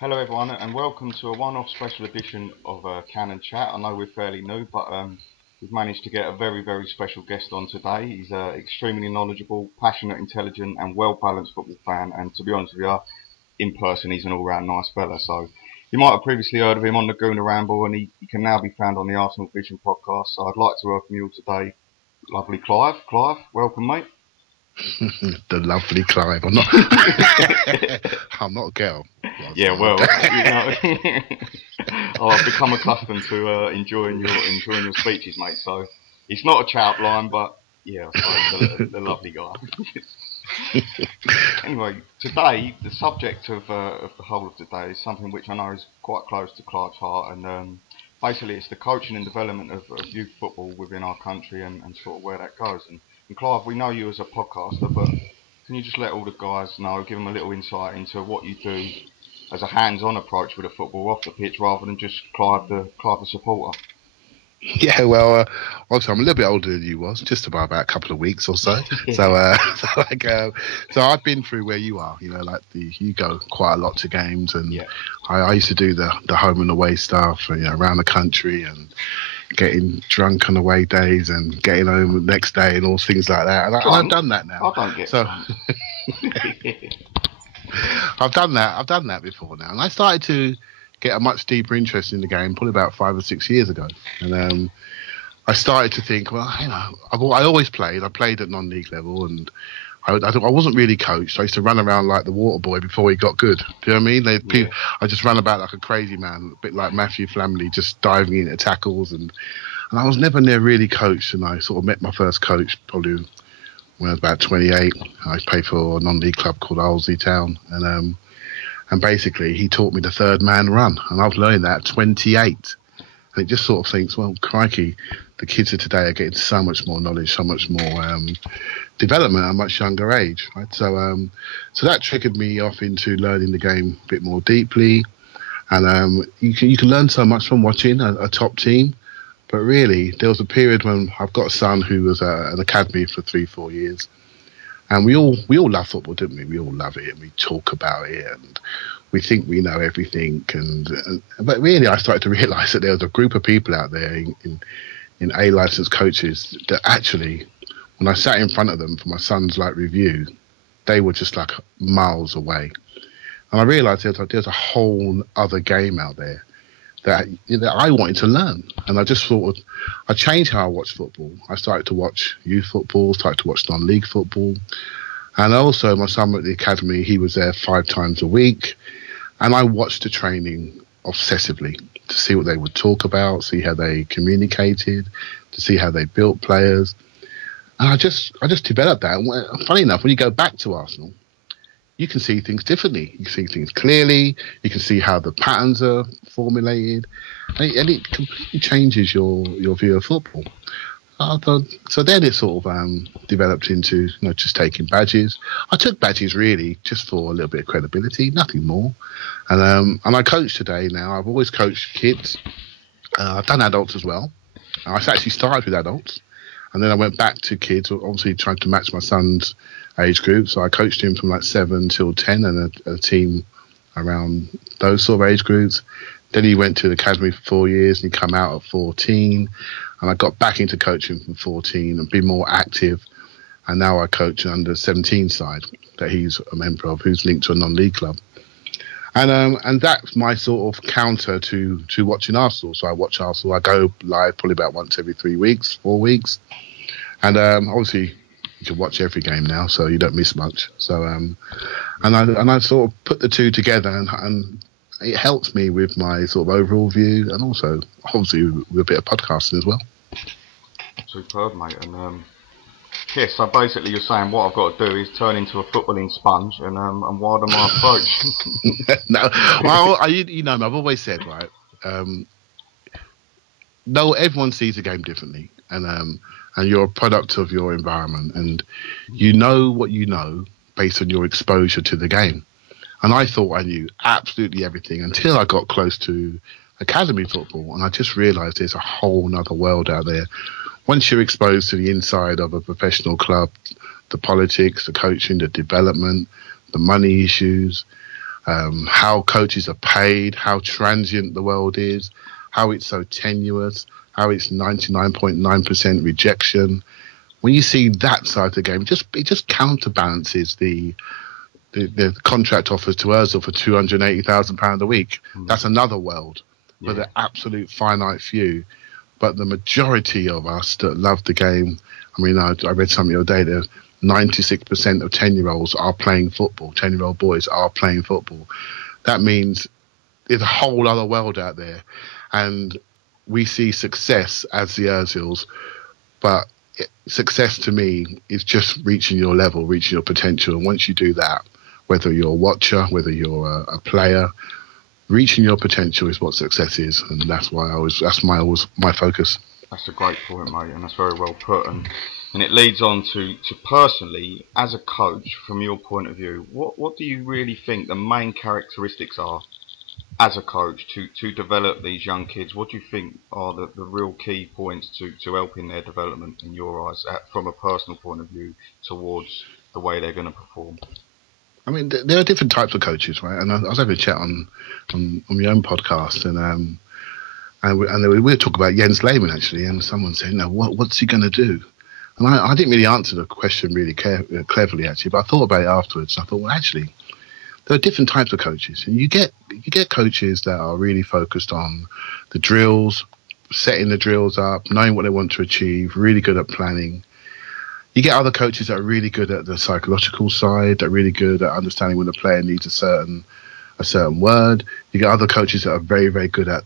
Hello, everyone, and welcome to a one-off special edition of Can and Chat. I know we're fairly new, but we've managed to get a very, very special guest on today. He's extremely knowledgeable, passionate, intelligent, and well-balanced football fan. And to be honest with you, in person, he's an all-round nice fella. So you might have previously heard of him on the Gooner Ramble, and he can now be found on the Arsenal Vision podcast. So I'd like to welcome you all today, lovely Clive. Clive, welcome, mate. The lovely Clive. I'm not. I'm not a girl. Yeah, well, I've become accustomed to enjoying your speeches, mate. So it's not a chat line, but yeah, I suppose the lovely guy. Anyway, today the subject of the whole of today is something which I know is quite close to Clive's heart, and basically it's the coaching and development of youth football within our country and sort of where that goes. And Clive, we know you as a podcaster, but can you just let all the guys know, give them a little insight into what you do as a hands-on approach with the football off the pitch, rather than just Clive the supporter? Yeah, well, obviously I'm a little bit older than you was, just about a couple of weeks or so. So I've been through where you are. You go quite a lot to games, and Yeah. I used to do the home and away stuff, around the country, and getting drunk on away days, and getting home the next day, and all things like that. And I've done that now. I don't get so. I've done that before now, and I started to get a much deeper interest in the game probably about 5 or 6 years ago. And I started to think, well, I always played. I played at non-league level, and I wasn't really coached. I used to run around like the water boy before he got good. Do you know what I mean? I just ran about like a crazy man, a bit like Matthew Flamley, just diving into tackles, and I was never near really coached. And I sort of met my first coach probably when I was about 28. I played for a non-league club called Owlsley Town, and basically he taught me the third man run, and I was learning that at 28. And it just sort of thinks, well, crikey, the kids of today are getting so much more knowledge, so much more development at a much younger age, right? So that triggered me off into learning the game a bit more deeply, and you can learn so much from watching a top team. But really, there was a period when I've got a son who was at an academy for 3-4 years. And we all love football, didn't we? We all love it, and we talk about it, and we think we know everything. But really, I started to realise that there was a group of people out there in A licensed coaches that actually, when I sat in front of them for my son's review, they were just like miles away. And I realised there's a whole other game out there that I wanted to learn. And I just I changed how I watch football. I started to watch youth football, started to watch non-league football. And also my son at the academy, he was there 5 times a week. And I watched the training obsessively to see what they would talk about, see how they communicated, to see how they built players. And I just developed that. And funny enough, when you go back to Arsenal, you can see things differently. You can see things clearly. You can see how the patterns are formulated, and it completely changes your view of football. So then it sort of developed into just taking badges. I took badges really just for a little bit of credibility, nothing more. And I coach today now. I've always coached kids. I've done adults as well. I actually started with adults, and then I went back to kids, obviously trying to match my son's age group. So I coached him from 7 till 10, and a team around those sort of age groups. Then he went to the academy for 4 years, and he come out at 14. And I got back into coaching from 14 and be more active. And now I coach an under 17 side that he's a member of, who's linked to a non-league club. And that's my sort of counter to watching Arsenal. So I watch Arsenal. I go live probably about once every 3 weeks, 4 weeks. And obviously you can watch every game now, so you don't miss much. So and I sort of put the two together, and it helps me with my sort of overall view, and also obviously with a bit of podcasting as well. Superb, mate. And so basically you're saying what I've got to do is turn into a footballing sponge and widen my approach. No, well, I've always said, right, no, everyone sees the game differently, and you're a product of your environment, and you know what you know based on your exposure to the game. And I thought I knew absolutely everything until I got close to academy football, and I just realised there's a whole nother world out there. Once you're exposed to the inside of a professional club, the politics, the coaching, the development, the money issues, how coaches are paid, how transient the world is, how it's so tenuous, how it's 99.9% rejection. When you see that side of the game, it just counterbalances the contract offers to Ozil for £280,000 a week. That's another world for the absolute finite few. But the majority of us that love the game, I mean, I read something the other day that 96% of 10-year-olds are playing football. 10-year-old boys are playing football. That means there's a whole other world out there. And we see success as the Ozils, but success to me is just reaching your level, reaching your potential. And once you do that, whether you're a watcher, whether you're a player, reaching your potential is what success is, and that's my focus. That's a great point, mate, and that's very well put. And it leads on to personally, as a coach, from your point of view, what do you really think the main characteristics are as a coach to develop these young kids? What do you think are the real key points to helping their development in your eyes, from a personal point of view, towards the way they're going to perform? I mean, there are different types of coaches, right? And I was having a chat on my own podcast, and we were talking about Jens Lehmann actually, and someone said, "No, what's he going to do?" And I didn't really answer the question really cleverly actually, but I thought about it afterwards. I thought, well, actually, there are different types of coaches, and you get coaches that are really focused on the drills, setting the drills up, knowing what they want to achieve, really good at planning. You get other coaches that are really good at the psychological side, that are really good at understanding when the player needs a certain word. You get other coaches that are very, very good at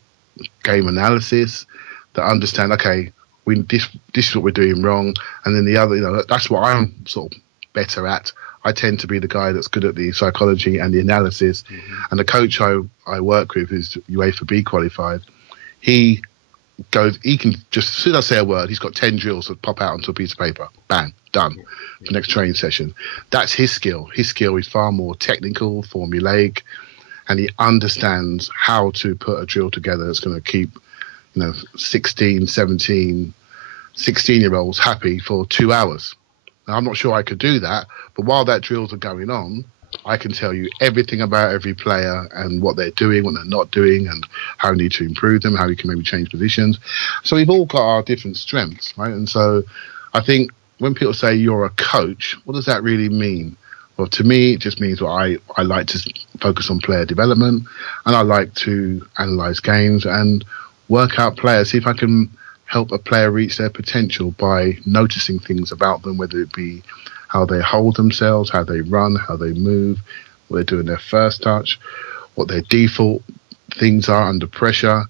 game analysis, that understand, okay, this is what we're doing wrong. And then the other, that's what I'm sort of better at. I tend to be the guy that's good at the psychology and the analysis. Mm-hmm. And the coach I work with is UEFA B qualified. He can just, as soon as I say a word, he's got 10 drills that pop out onto a piece of paper. Bang, done. The next training session. That's his skill. His skill is far more technical, formulaic, and he understands how to put a drill together that's going to keep 16, 17, 16-year-olds happy for 2 hours. Now, I'm not sure I could do that, but while that drills are going on, I can tell you everything about every player and what they're doing, what they're not doing, and how we need to improve them, how we can maybe change positions. So we've all got our different strengths, right? And so I think when people say you're a coach, what does that really mean? Well, to me, it just means I like to focus on player development, and I like to analyse games and work out players, see if I can help a player reach their potential by noticing things about them, whether it be how they hold themselves, how they run, how they move, what they do in their first touch, what their default things are under pressure.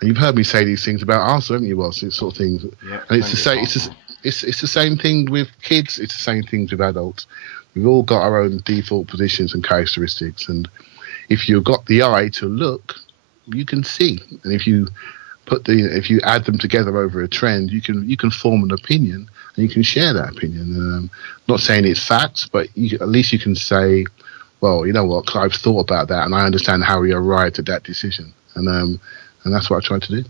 And you've heard me say these things about Arsenal, haven't you, Ross? It's sort of things. Yeah, and it's the same. It's the same thing with kids. It's the same thing with adults. We've all got our own default positions and characteristics. And if you've got the eye to look, you can see. And if you add them together over a trend, you can form an opinion, and you can share that opinion. Not saying it's facts, but at least you can say, well, you know what, Clive thought about that, and I understand how he arrived at that decision. And that's what I tried to do.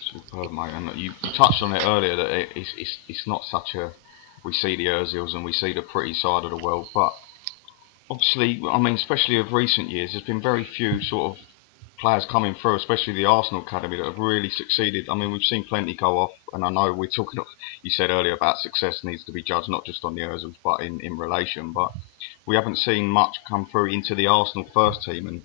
Superb, mate. And you touched on it earlier that it's not such a, we see the Ozils and we see the pretty side of the world, but obviously, I mean, especially of recent years, there's been very few sort of players coming through, especially the Arsenal academy, that have really succeeded. I mean, we've seen plenty go off, and I know we're talking, you said earlier about success needs to be judged not just on the Ozils but in relation, but we haven't seen much come through into the Arsenal first team,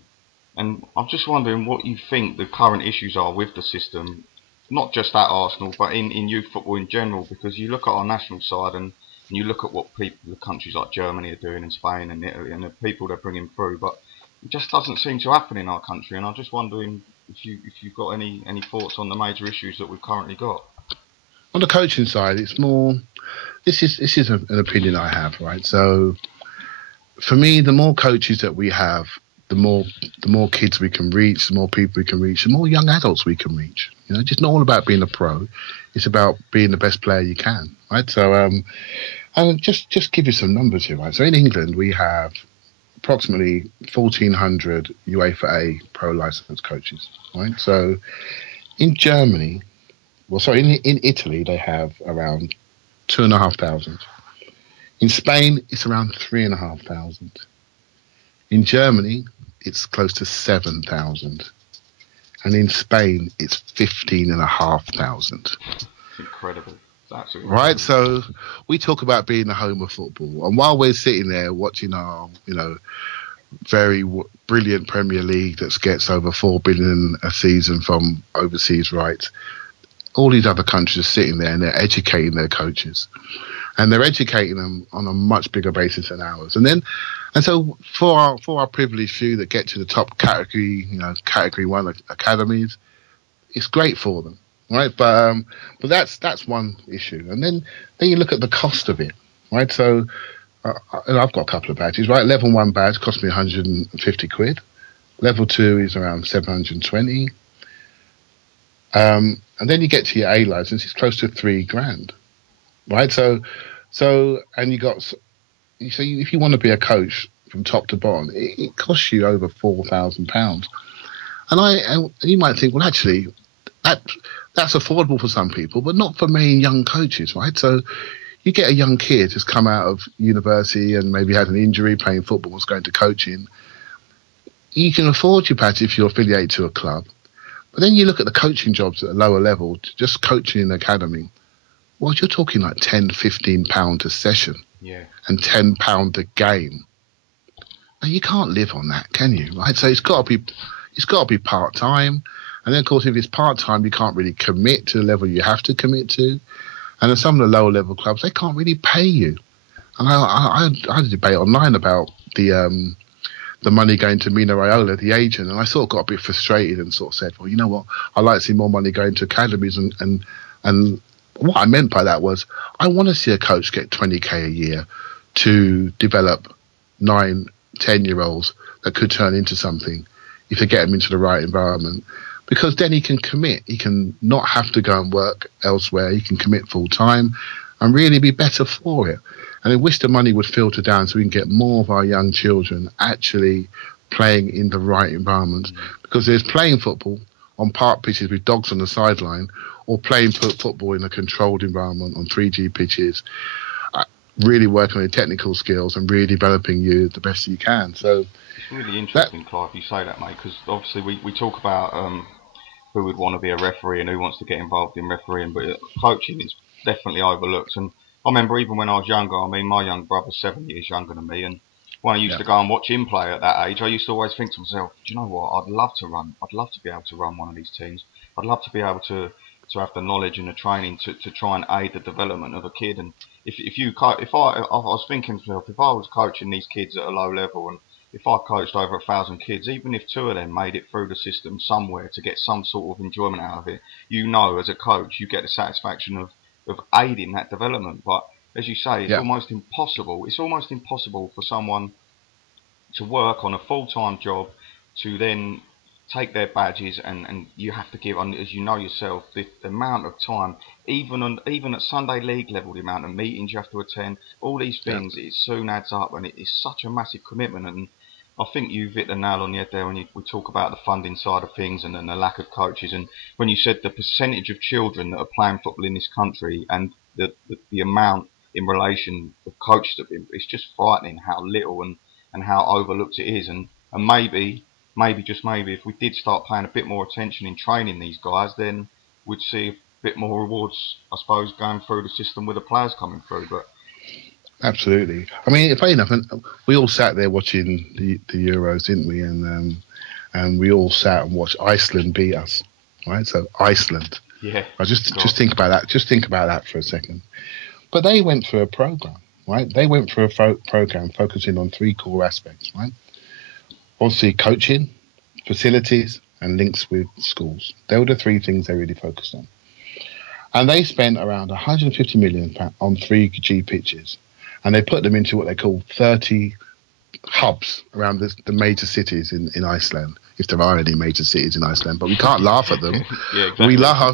and I'm just wondering what you think the current issues are with the system, not just at Arsenal but in youth football in general, because you look at our national side and you look at what the countries like Germany are doing, and Spain and Italy, and the people they're bringing through, but it just doesn't seem to happen in our country. And I'm just wondering if you've got any thoughts on the major issues that we've currently got. On the coaching side, it's more. This is an opinion I have, right? So, for me, the more coaches that we have, the more kids we can reach, the more people we can reach, the more young adults we can reach. It's just not all about being a pro. It's about being the best player you can, right? So, and just give you some numbers here, right? So in England, we have approximately 1,400 UEFA A pro licensed coaches, right? So in Germany, in Italy, they have around 2,500. In Spain, it's around 3,500. In Germany, it's close to 7,000. And in Spain, it's 15,500. It's incredible. It's absolutely Right, incredible. so we talk about being the home of football, and while we're sitting there watching our, very brilliant Premier League that gets over 4 billion a season from overseas rights, all these other countries are sitting there and they're educating their coaches, and they're educating them on a much bigger basis than ours. And so for our privileged few that get to the top category, category one academies, it's great for them, right? But that's one issue, and then you look at the cost of it, right? So I've got a couple of badges, right? Level 1 badge cost me 150 quid. Level 2 is around 720. And then you get to your A license, it's close to 3,000, right? So and if you want to be a coach from top to bottom, it costs you over £4,000. And you might think, well, actually, that's affordable for some people, but not for many young coaches, right? So you get a young kid who's come out of university and maybe had an injury playing football, was going to coaching. You can afford your badge if you're affiliated to a club. But then you look at the coaching jobs at a lower level, just coaching in an academy. Well, you're talking like £10, £15 a session, and £10 a game. Now you can't live on that, can you? Right? So it's got to be part time, and then of course if it's part time, you can't really commit to the level you have to commit to. And at some of the lower level clubs, they can't really pay you. And I had a debate online about the money going to Mino Raiola, the agent, and I sort of got a bit frustrated and sort of said, well, you know what, I'd like to see more money going to academies, and what I meant by that was I want to see a coach get 20k a year to develop 9, 10-year-olds that could turn into something if they get them into the right environment, because then he can commit. He can not have to go and work elsewhere. He can commit full time and really be better for it. And I wish the money would filter down so we can get more of our young children actually playing in the right environment, because there's playing football on park pitches with dogs on the sideline, or playing football in a controlled environment on 3G pitches, really working on your technical skills and really developing you the best you can. So it's really interesting, Clive, you say that, mate, because obviously we talk about who would want to be a referee and who wants to get involved in refereeing, but coaching is definitely overlooked. And I remember even when I was younger, I mean, my young brother's 7 years younger than me, and when I used to go and watch him play at that age, I used to always think to myself, do you know what, I'd love to be able to run one of these teams. I'd love to be able to have the knowledge and the training to try and aid the development of a kid. And if I was thinking to myself, if I was coaching these kids at a low level, and if I coached over 1,000 kids, even if 2 of them made it through the system somewhere to get some sort of enjoyment out of it, as a coach, you get the satisfaction of aiding that development. But as you say, it's almost impossible. It's almost impossible for someone to work on a full-time job to then take their badges, and you have to give, as you know yourself, the amount of time, even at Sunday league level, the amount of meetings you have to attend, all these things, it soon adds up, and it is such a massive commitment. And I think you've hit the nail on the head there when we talk about the funding side of things, and then the lack of coaches. And when you said the percentage of children that are playing football in this country and the amount in relation of coaches that it's just frightening how little and how overlooked it is. And maybe just maybe if we did start paying a bit more attention in training these guys, then we'd see a bit more rewards, I suppose, going through the system with the players coming through. But absolutely. I mean, funny enough, we all sat there watching the Euros, didn't we? And we all sat and watched Iceland beat us, right? So Iceland. Yeah. Just think about that. Just think about that for a second. But they went through a program, right? They went through a program focusing on 3 core aspects, right? Obviously, coaching, facilities, and links with schools. They were the 3 things they really focused on. And they spent around 150 million on 3G pitches. And they put them into what they call 30 hubs around the major cities in Iceland, if there are any major cities in Iceland. But we can't laugh at them. Yeah, exactly.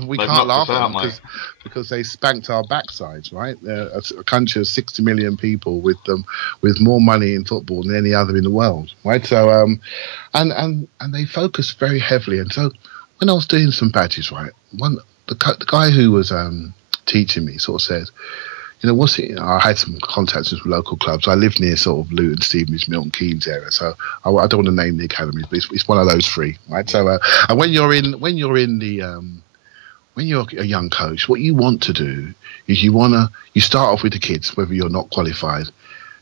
We can't laugh at them because they spanked our backsides, right? A country of 60 million people with more money in football than any other in the world, right? So, and they focused very heavily. And so when I was doing some badges, right, the guy who was teaching me sort of said, what's it? I had some contacts with local clubs. I live near sort of Luton, Stevenage, Milton Keynes area, so I don't want to name the academies, but it's one of those three, right? So, and when you're in when you're a young coach, what you want to do is you start off with the kids, whether you're not qualified,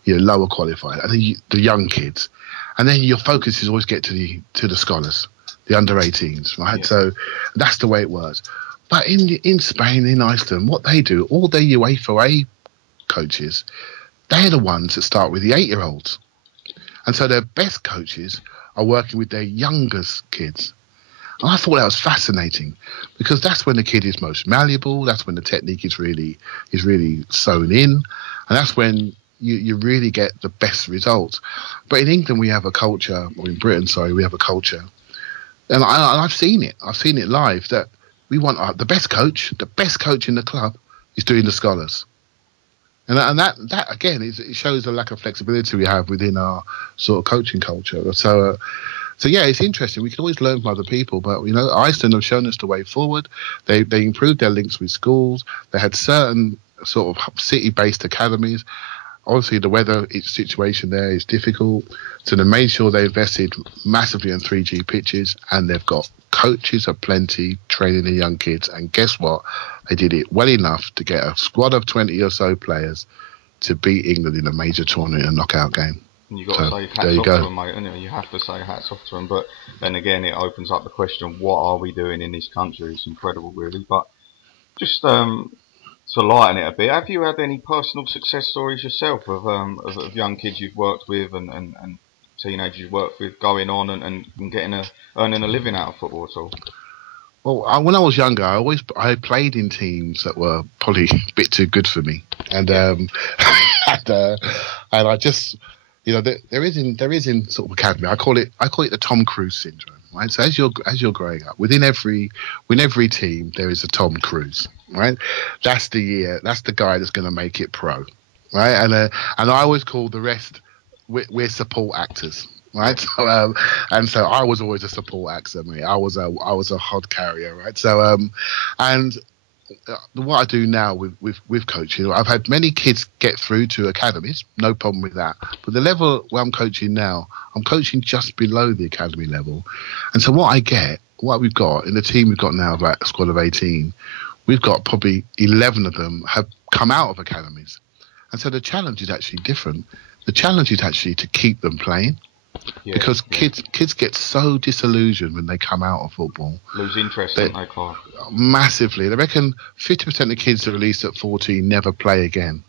you're lower qualified, and then the young kids, and then your focus is always get to the scholars, the under 18s, right? Yeah. So that's the way it works. But in Spain, in Iceland, what they do, all their UEFA A coaches, they're the ones that start with the 8-year-olds, and so their best coaches are working with their youngest kids. And I thought that was fascinating because that's when the kid is most malleable. That's when the technique is really sewn in, and that's when you really get the best results. But in England, we have a culture, or in Britain, sorry, we have a culture, and I've seen it. I've seen it live that we want the best coach. The best coach in the club is doing the scholars, and that again it shows the lack of flexibility we have within our sort of coaching culture. So yeah, it's interesting. We can always learn from other people, but Iceland have shown us the way forward. They improved their links with schools. They had certain sort of city-based academies. Obviously, the weather situation there is difficult, so they made sure they invested massively in 3G pitches, and they've got coaches aplenty training the young kids. And guess what? They did it well enough to get a squad of 20 or so players to beat England in a major tournament, a knockout game. And you've got to say hats off to them, mate. You have to say hats off to them. But then again, it opens up the question: what are we doing in this country? It's incredible, really. But just to lighten it a bit, have you had any personal success stories yourself of young kids you've worked with and teenagers you've worked with going on and getting earning a living out of football at all? Well, when I was younger, I played in teams that were probably a bit too good for me, and and I just. There is in sort of academy. I call it the Tom Cruise syndrome, right? So as you're growing up, within every team there is a Tom Cruise, right? That's the guy that's going to make it pro, right? And I always call the rest we're support actors, right? So and so I was always a support actor. I was a hod carrier, right? So and what I do now with coaching, I've had many kids get through to academies, no problem with that. But the level where I'm coaching now, I'm coaching just below the academy level. And so what we've got in the team we've got now, about a squad of 18, we've got probably 11 of them have come out of academies. And so the challenge is actually different. The challenge is actually to keep them playing. Because kids get so disillusioned when they come out of football. Lose interest, don't they, Clive? Massively. They reckon 50% of kids that are released at 14 never play again.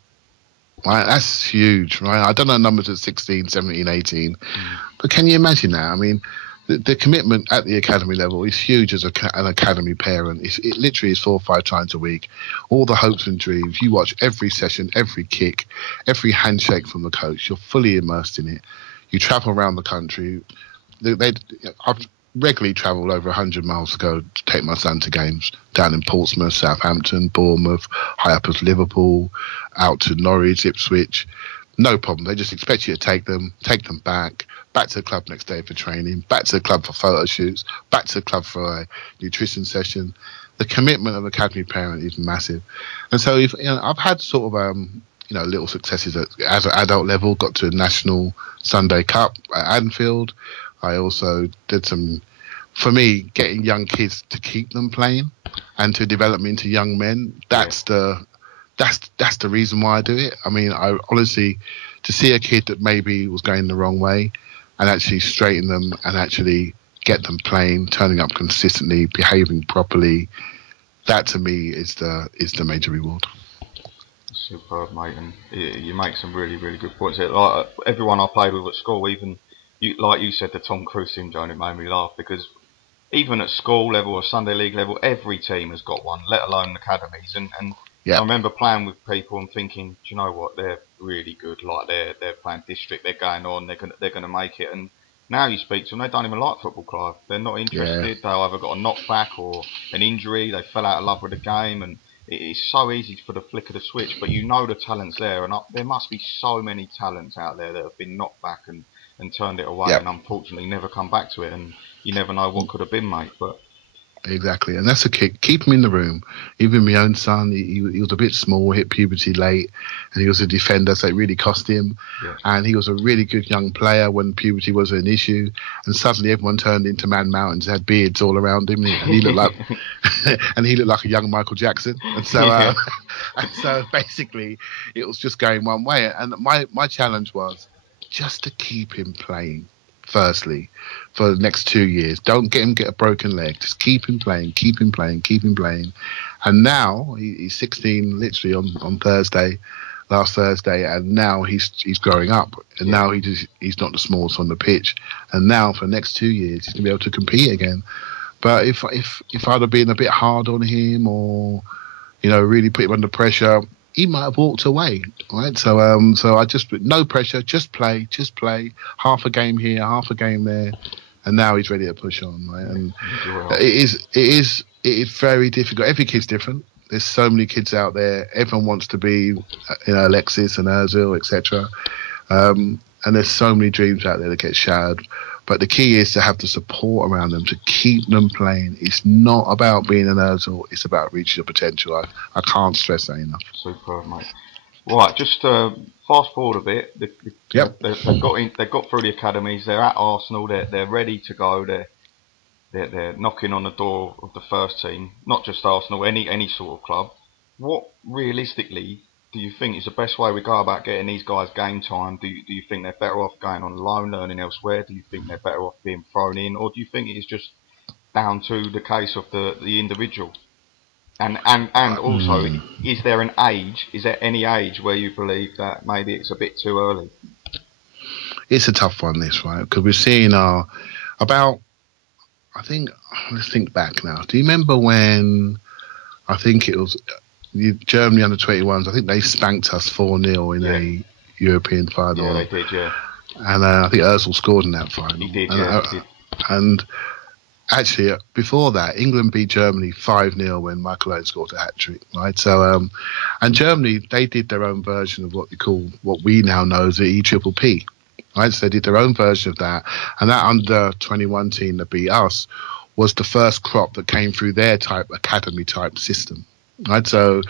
Right? That's huge, right? I don't know numbers at 16, 17, 18. But can you imagine that? I mean, the commitment at the academy level is huge as an academy parent. It literally is 4 or 5 times a week. All the hopes and dreams. You watch every session, every kick, every handshake from the coach. You're fully immersed in it. You travel around the country. I've regularly travelled over 100 miles to go to take my son to games down in Portsmouth, Southampton, Bournemouth, high up as Liverpool, out to Norwich, Ipswich. No problem. They just expect you to take them back to the club next day for training, back to the club for photo shoots, back to the club for a nutrition session. The commitment of academy parent is massive. And so I've had sort of little successes at an adult level, got to a national Sunday Cup at Anfield. I also did for me, getting young kids to keep them playing and to develop them into young men. That's the reason why I do it. I mean, I honestly, to see a kid that maybe was going the wrong way and actually straighten them and actually get them playing, turning up consistently, behaving properly, that to me is the major reward. Superb, mate, and you make some really, really good points here. Like everyone I played with at school, even like you said, the Tom Cruise syndrome, it made me laugh because even at school level or Sunday league level, every team has got one, let alone academies. And I remember playing with people and thinking, do you know what, they're really good. Like they're playing district, they're going on, they're gonna make it. And now you speak to them, they don't even like football, Clive. They're not interested. They either got a knockback or an injury. They fell out of love with the game, and it's so easy for the flick of the switch. But the talent's there, and there must be so many talents out there that have been knocked back and turned it away, and unfortunately never come back to it. And you never know what could have been, mate. But Exactly, and that's a kick. Keep him in the room. Even my own son, he was a bit small, hit puberty late, and he was a defender, so it really cost him. Yeah. And he was a really good young player when puberty was an issue, and suddenly everyone turned into Man Mountains, had beards all around him, and he looked like and he looked like a young Michael Jackson. And so, and so basically, it was just going one way. And my challenge was just to keep him playing. Firstly, for the next 2 years, don't get him get a broken leg. Just keep him playing, keep him playing, keep him playing. And now he's 16, literally on Thursday, last Thursday, and now he's growing up, and now he's not the smallest on the pitch. And now for the next 2 years, he's gonna be able to compete again. But if I'd have been a bit hard on him, or really put him under pressure, he might have walked away, right? So I just, no pressure, just play, half a game here, half a game there, and now he's ready to push on, right? And it is very difficult. Every kid's different. There's so many kids out there. Everyone wants to be, Alexis and Ozil, etc. And there's so many dreams out there that get shattered. But the key is to have the support around them to keep them playing. It's not about being an Ozil. It's about reaching your potential. I can't stress that enough. Superb, mate. Right, just fast forward a bit. Yep. They've got through the academies. They're at Arsenal. They're ready to go. They're knocking on the door of the first team. Not just Arsenal, any sort of club. What realistically do you think is the best way we go about getting these guys game time? Do you think they're better off going on loan, learning elsewhere? Do you think they're better off being thrown in, or do you think it's just down to the case of the individual? And also, is there an age? Is there any age where you believe that maybe it's a bit too early? It's a tough one, this, right? Because we're seeing let's think back now. Do you remember when I think it was Germany under 21s? I think they spanked us 4-0 in a European final. Yeah, they did, yeah. And I think Ozil scored in that final. He did, he did. And actually, before that, England beat Germany 5-0 when Michael Owen scored a hat-trick, right? So, and Germany, they did their own version of what we now know as the EPPP, right? So they did their own version of that. And that under 21 team that beat us was the first crop that came through their academy type system. Right, so,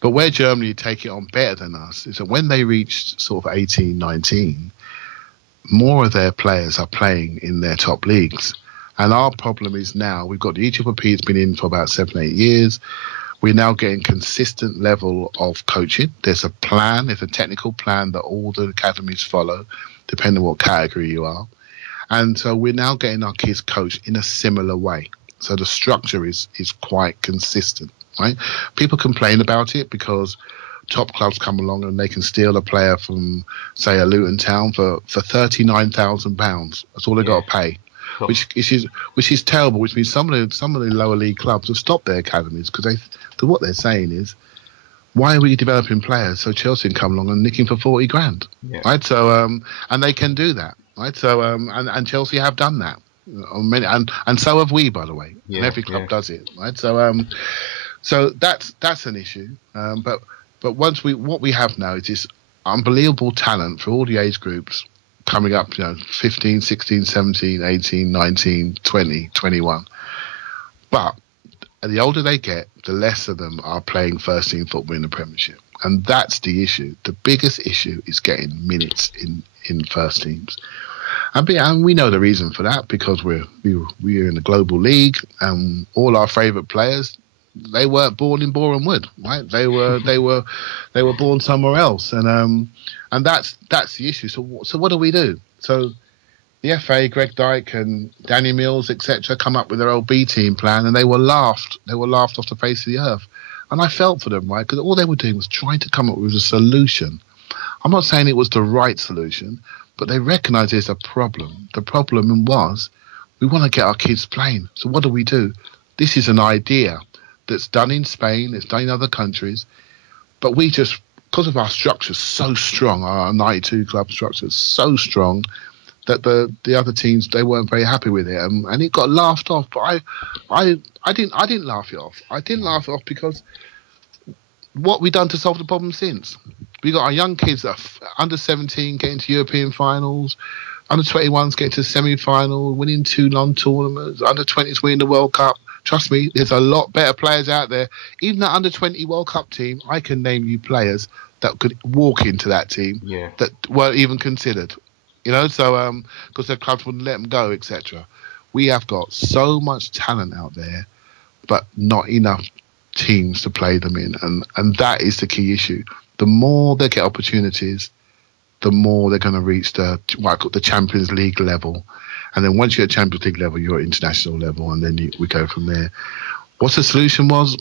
but where Germany take it on better than us is that when they reached sort of 18, 19, more of their players are playing in their top leagues. And our problem is now we've got the EPPP has been in for about 7-8 years. We're now getting consistent level of coaching. There's a plan, there's a technical plan that all the academies follow, depending on what category you are. And so we're now getting our kids coached in a similar way. So the structure is quite consistent. Right? People complain about it because top clubs come along and they can steal a player from, say, a Luton Town for £39,000. That's all they got to pay, which is terrible. Which means some of the lower league clubs have stopped their academies because what they're saying is, why are we developing players so Chelsea can come along and nick him for 40 grand? Yeah. Right? So and they can do that, right? So and Chelsea have done that, and so have we, by the way. Yeah, and every club does it, right? So that's an issue. But what we have now is this unbelievable talent for all the age groups coming up, 15, 16, 17, 18, 19, 20, 21. But the older they get, the less of them are playing first team football in the Premiership. And that's the issue. The biggest issue is getting minutes in first teams. And we know the reason for that because we're in a global league and all our favourite players, they weren't born in Boreham Wood, right? They were born somewhere else, and that's the issue. So what do we do? So the FA, Greg Dyke and Danny Mills, etc., come up with their old B team plan, and they were laughed off the face of the earth. And I felt for them, right? Because all they were doing was trying to come up with a solution. I'm not saying it was the right solution, but they recognised there's a problem. The problem was we want to get our kids playing. So what do? This is an idea that's done in Spain, it's done in other countries, but we just, because of our structure so strong, our 92 club structure is so strong, that the other teams, they weren't very happy with it, and it got laughed off. But I didn't laugh it off. I didn't laugh it off because what we done to solve the problem since? We got our young kids that are under 17 getting to European finals, under 21s getting to semi-final, winning 2 non-tournaments, under 20s winning the World Cup. Trust me, there's a lot better players out there. Even that under-20 World Cup team, I can name you players that could walk into that team that weren't even considered. So because their clubs wouldn't let them go, etc. We have got so much talent out there, but not enough teams to play them in, and that is the key issue. The more they get opportunities, the more they're going to reach the Champions League level. And then once you're at Champions League level, you're at international level, and then we go from there. What the solution was,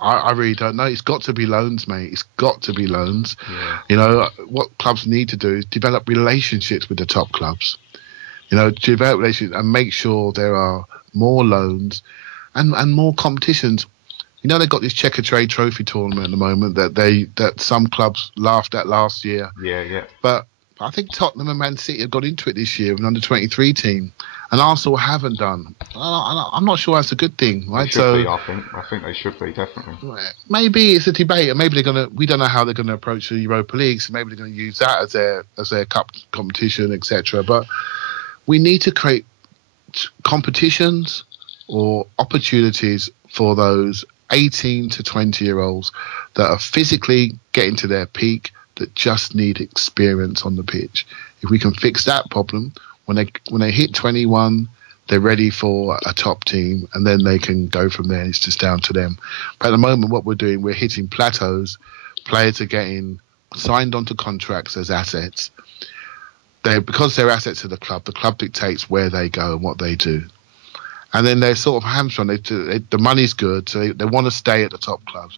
I really don't know. It's got to be loans, mate. It's got to be loans. Yeah. What clubs need to do is develop relationships with the top clubs. Develop relationships and make sure there are more loans and more competitions. They've got this Checker Trade Trophy tournament at the moment that some clubs laughed at last year. Yeah. But I think Tottenham and Man City have got into it this year with an under-23 team, and Arsenal haven't done. I'm not sure that's a good thing, right? They should be, I think they should be, definitely. Maybe it's a debate, and maybe we don't know how they're going to approach the Europa League, so maybe they're going to use that as their cup competition, etc. But we need to create competitions or opportunities for those 18 to 20-year-olds that are physically getting to their peak, that just need experience on the pitch. If we can fix that problem, when they hit 21, they're ready for a top team, and then they can go from there. It's just down to them. But at the moment, what we're doing, we're hitting plateaus. Players are getting signed onto contracts as assets. Because they're assets of the club dictates where they go and what they do. And then they're sort of hamstrung. The money's good, so they want to stay at the top clubs.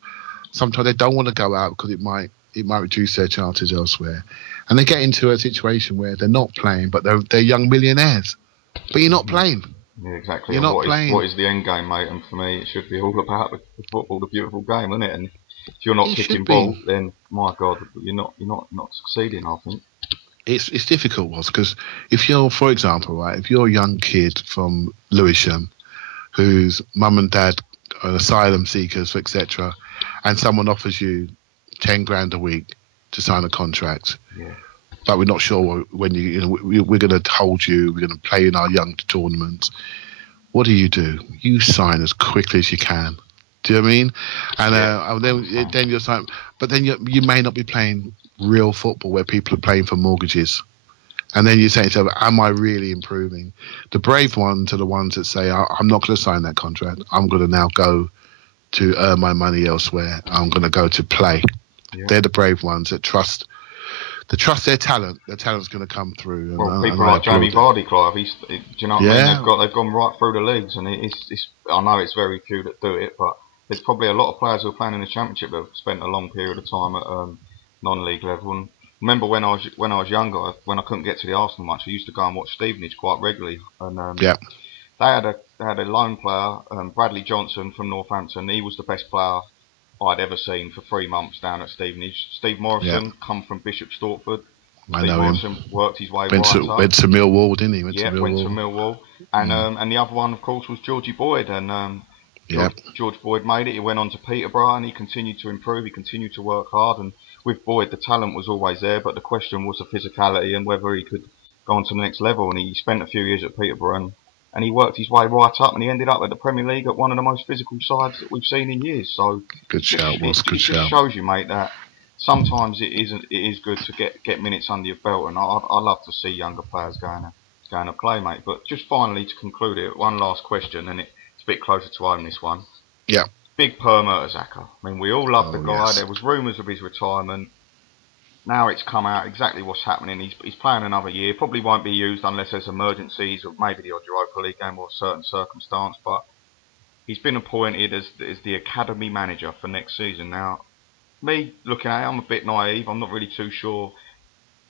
Sometimes they don't want to go out because it might reduce their chances elsewhere. And they get into a situation where they're not playing, but they're young millionaires. But you're not playing. Yeah, exactly. You're not playing. What is the end game, mate? And for me, it should be all about the football, the beautiful game, isn't it? And if you're not kicking ball, then my God, you're not succeeding, I think. It's difficult, because if you're, for example, right, if you're a young kid from Lewisham whose mum and dad are asylum seekers, etc., and someone offers you 10 grand a week to sign a contract, but we're not sure when we're going to hold you, we're going to play in our young tournaments. What do? You sign as quickly as you can. Do you know what I mean? And then you're signing, but then you may not be playing real football where people are playing for mortgages. And then you say to yourself, am I really improving? The brave ones are the ones that say, I'm not going to sign that contract. I'm going to now go to earn my money elsewhere. I'm going to go to play. Yeah. They're the brave ones that trust their talent. Their talent's going to come through. Well, people like Jamie Vardy, Clive, do you know what I mean? They've gone right through the leagues, and it's I know it's very few that do it, but there's probably a lot of players who are playing in the Championship that have spent a long period of time at non-league level. And remember when I was younger, when I couldn't get to the Arsenal match, I used to go and watch Stevenage quite regularly. And they had a lone player, Bradley Johnson from Northampton. He was the best player I'd ever seen for 3 months down at Stevenage. Steve Morrison, come from Bishop Stortford. I know Morrison him. Worked his way went up. Went to Millwall, didn't he? Went to Millwall. And the other one, of course, was Georgie Boyd. And George Boyd made it. He went on to Peterborough, and he continued to improve. He continued to work hard. And with Boyd, the talent was always there, but the question was the physicality and whether he could go on to the next level. And he spent a few years at Peterborough, and he worked his way right up, and he ended up at the Premier League at one of the most physical sides that we've seen in years. So good shout, It just shows you, mate, that sometimes it is good to get minutes under your belt, and I love to see younger players going to play, mate. But just finally, to conclude it, one last question, and it's a bit closer to home, this one. Yeah. Big Per Mertesacker. I mean, we all love the guy. Yes. There was rumours of his retirement. Now it's come out exactly what's happening. He's playing another year. Probably won't be used unless there's emergencies or maybe the odd Europa League game or a certain circumstance. But he's been appointed as the academy manager for next season. Now, me looking at it, I'm a bit naive. I'm not really too sure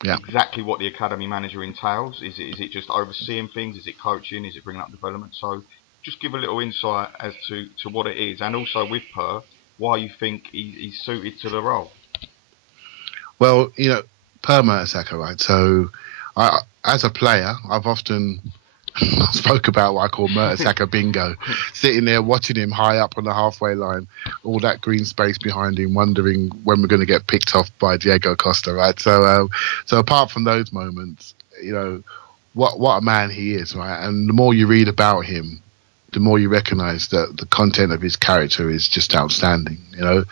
exactly what the academy manager entails. Is it just overseeing things? Is it coaching? Is it bringing up development? So just give a little insight as to what it is, and also with Per, why you think he's suited to the role. Well, Per Mertesacker, right? So, as a player, I've often spoke about what I call Mertesacker bingo, sitting there watching him high up on the halfway line, all that green space behind him, wondering when we're going to get picked off by Diego Costa, right? So apart from those moments, what a man he is, right? And the more you read about him, the more you recognise that the content of his character is just outstanding. You know,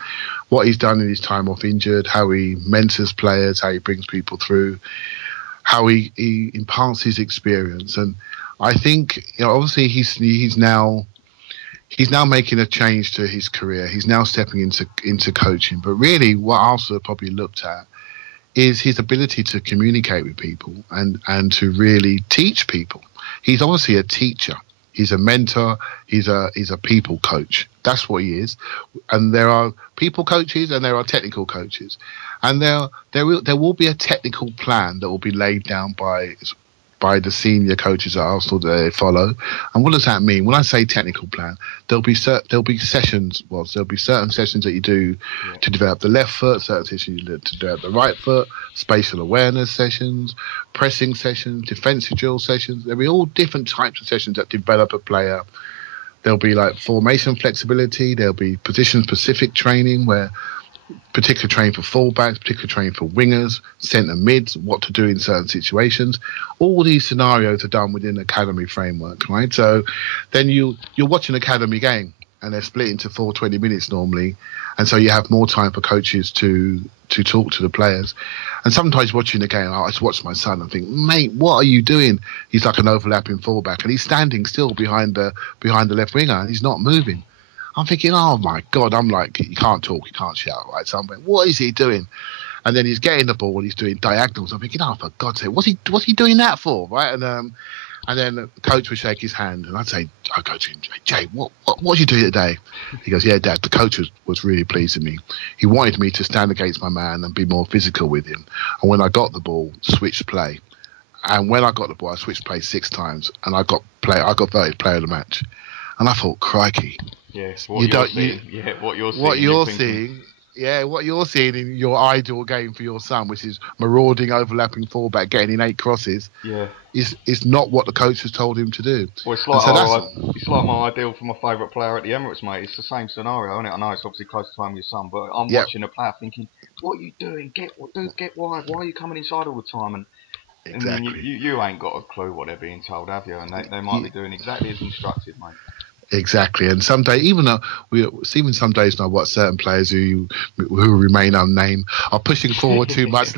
what he's done in his time off injured, how he mentors players, how he brings people through, how he imparts his experience. And I think, you know, obviously he's now making a change to his career. He's now stepping into coaching. But really what Arsenal probably looked at is his ability to communicate with people and to really teach people. He's obviously a teacher. He's a mentor. He's a people coach. That's what he is. And there are people coaches and there are technical coaches. And there will be a technical plan that will be laid down by the senior coaches at Arsenal that they follow. And what does that mean? When I say technical plan, there'll be sessions. Well, there'll be certain sessions that you do to develop the left foot, certain sessions you do to develop the right foot, spatial awareness sessions, pressing sessions, defensive drill sessions. There'll be all different types of sessions that develop a player. There'll be like formation flexibility. There'll be position-specific training where particular training for fullbacks, particular training for wingers, centre mids, what to do in certain situations. All these scenarios are done within the academy framework, right? So then you're watching an academy game and they're split into 20 minutes normally. And so you have more time for coaches to talk to the players. And sometimes watching the game, I just watch my son and think, mate, what are you doing? He's like an overlapping fullback and he's standing still behind the left winger and he's not moving. I'm thinking, oh my God, I'm like, you can't talk, you can't shout, right? So I'm like, what is he doing? And then he's getting the ball and he's doing diagonals. I'm thinking, oh, for God's sake, what's he doing that for, right? And then the coach would shake his hand and I'd go to him, Jay, what are you doing today? He goes, yeah, Dad, the coach was really pleased with me. He wanted me to stand against my man and be more physical with him. And when I got the ball, switch play. And when I got the ball, I switched play 6 times and I got voted player of the match. And I thought, crikey. Yes, what you're seeing in your ideal game for your son, which is marauding, overlapping fullback, getting in 8 crosses, is not what the coach has told him to do. Well, it's like my ideal for my favourite player at the Emirates, mate. It's the same scenario, isn't it? I know it's obviously close to time with your son, but I'm watching a player thinking, what are you doing? Get wide. Why are you coming inside all the time? Exactly. And you ain't got a clue what they're being told, have you? And they might be doing exactly as instructed, mate. Exactly, and some days, even some days when I watch certain players who remain unnamed are pushing forward too much,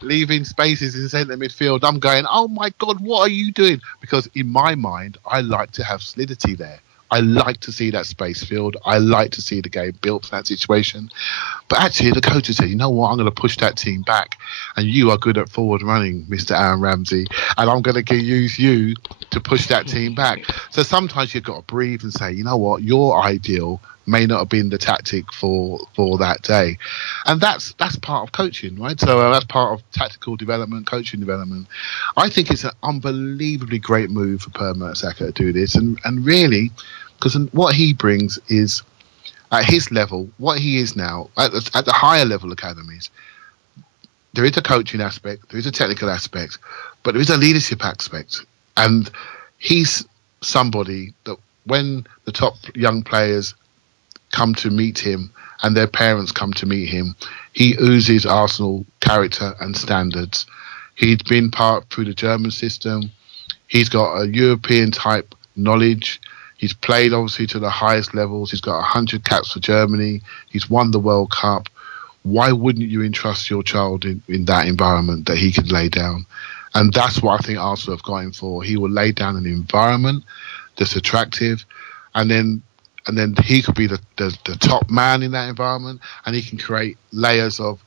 leaving spaces in centre midfield. I'm going, oh my God, what are you doing? Because in my mind, I like to have solidity there. I like to see that space filled. I like to see the game built for that situation. But actually, the coach has said, you know what, I'm going to push that team back. And you are good at forward running, Mr. Aaron Ramsey. And I'm going to use you to push that team back. So sometimes you've got to breathe and say, you know what, your ideal may not have been the tactic for that day. And that's part of coaching, right? So that's part of tactical development, coaching development. I think it's an unbelievably great move for Per Mertesacker to do this. And really, because what he brings is, at his level, what he is now, at the higher level academies, there is a coaching aspect, there is a technical aspect, but there is a leadership aspect. And he's somebody that when the top young players come to meet him and their parents come to meet him, he oozes Arsenal character and standards. He's been through the German system. He's got a European type knowledge. He's played obviously to the highest levels. He's got 100 caps for Germany. He's won the World Cup. Why wouldn't you entrust your child in that environment that he could lay down? And that's what I think Arsenal have got him for. He will lay down an environment that's attractive, and then he could be the top man in that environment, and he can create layers of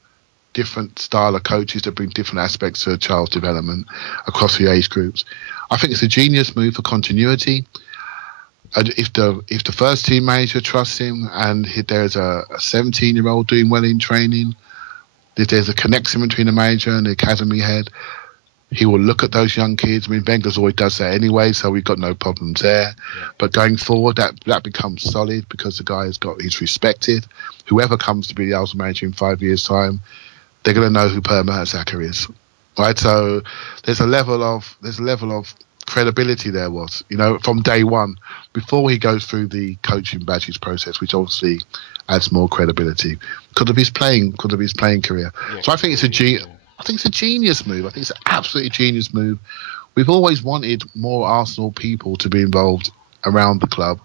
different style of coaches that bring different aspects to a child's development across the age groups. I think it's a genius move for continuity. If the first team manager trusts him and there's a 17-year-old doing well in training, if there's a connection between the manager and the academy head, he will look at those young kids. I mean, Wenger's always does that anyway, so we've got no problems there. Yeah. But going forward, that becomes solid because the guy he's respected. Whoever comes to be the Arsenal manager in 5 years' time, they're going to know who Per Mertesacker is, right? So there's a level of credibility there from day one, before he goes through the coaching badges process, which obviously adds more credibility because of his playing career. Yeah, so I think it's a genius move. I think it's an absolutely genius move. we've always wanted more Arsenal people to be involved around the club,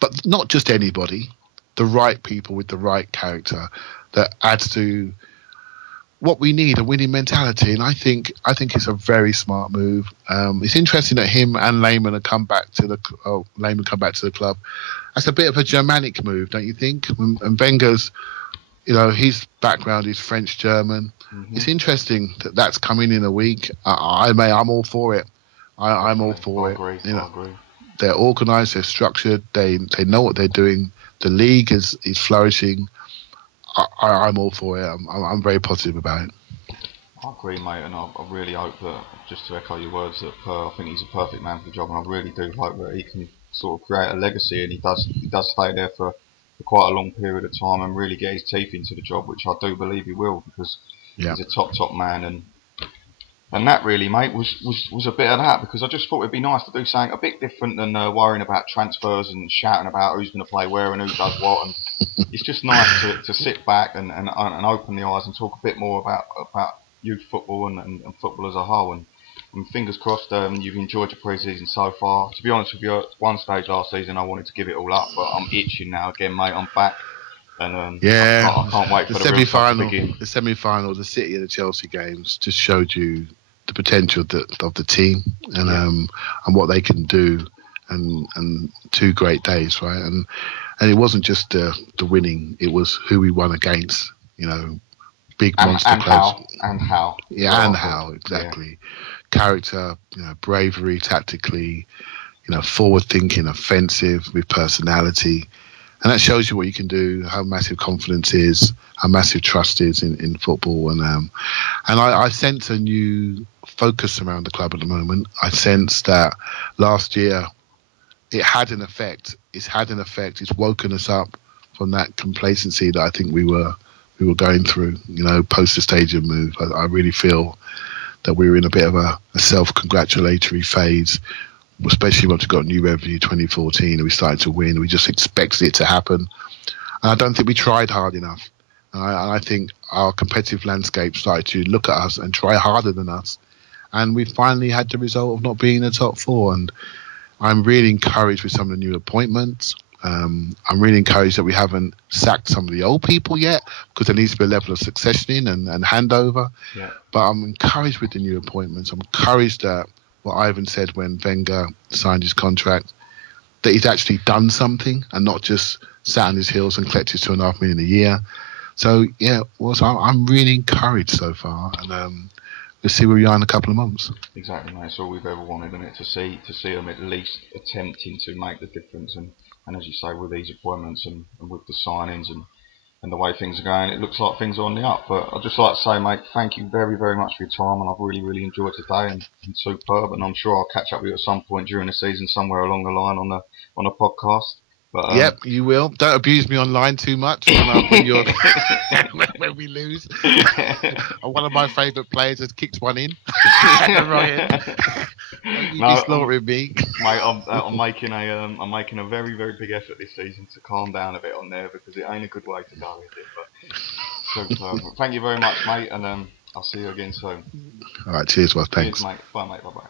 but not just anybody, the right people with the right character that adds to what we need, a winning mentality. And I think it's a very smart move. It's interesting that him and Lehmann have come back to the club. That's a bit of a Germanic move, don't you think? And Wenger's, his background is French German. Mm-hmm. It's interesting that that's coming in a week. I'm all for it. I'm all for it. I agree. They're organised, they're structured, they know what they're doing. The league is flourishing. I'm all for it. I'm very positive about it. I agree, mate, and I really hope that, just to echo your words, that I think he's a perfect man for the job, and I really do hope that he can sort of create a legacy, and he does stay there for quite a long period of time and really get his teeth into the job, which I do believe he will, because he's a top man, and that really, mate, was a bit of that, because I just thought it'd be nice to do something a bit different than worrying about transfers and shouting about who's going to play where and who does what. And it's just nice to sit back and open the eyes and talk a bit more about youth football and football as a whole. And fingers crossed, you've enjoyed your pre-season so far. To be honest with you, at one stage last season I wanted to give it all up, but I'm itching now again, mate. I'm back. And I can't wait for the real stuff to begin. The semi-final, the City and the Chelsea games just showed you the potential of the team and what they can do, and 2 great days, right? And it wasn't just the winning; it was who we won against. Big monster clubs. How Exactly. Yeah. Character, bravery, tactically, forward thinking, offensive with personality. And that shows you what you can do, how massive confidence is, how massive trust is in football. And I sense a new focus around the club at the moment. I sense that last year it had an effect. It's had an effect. It's woken us up from that complacency that I think we were going through, post the stadium move. I really feel that we were in a bit of a self-congratulatory phase, especially once we got new revenue 2014 and we started to win. We just expected it to happen. And I don't think we tried hard enough. And I think our competitive landscape started to look at us and try harder than us. And we finally had the result of not being in the top 4. And I'm really encouraged with some of the new appointments. I'm really encouraged that we haven't sacked some of the old people yet, because there needs to be a level of successioning and handover. Yeah. But I'm encouraged with the new appointments. I'm encouraged that what Ivan said when Wenger signed his contract, that he's actually done something and not just sat on his heels and collected $2.5 million a year. So I'm really encouraged so far, and we'll see where we are in a couple of months. Exactly, mate. It's all we've ever wanted, isn't it? To see them at least attempting to make the difference, and as you say, with these appointments and with the signings and the way things are going, it looks like things are on the up. But I'd just like to say, mate, thank you very, very much for your time, and I've really, really enjoyed today, and superb. And I'm sure I'll catch up with you at some point during the season, somewhere along the line on a podcast. But, yep, you will. Don't abuse me online too much when you're when we lose. One of my favourite players has kicked one in. You be slaughtering me, mate. I'm making a very, very big effort this season to calm down a bit on there, because it ain't a good way to go, is it? But thank you very much, mate, and I'll see you again soon. All right, cheers, well, thanks. Cheers, mate. Bye, mate. Bye, bye.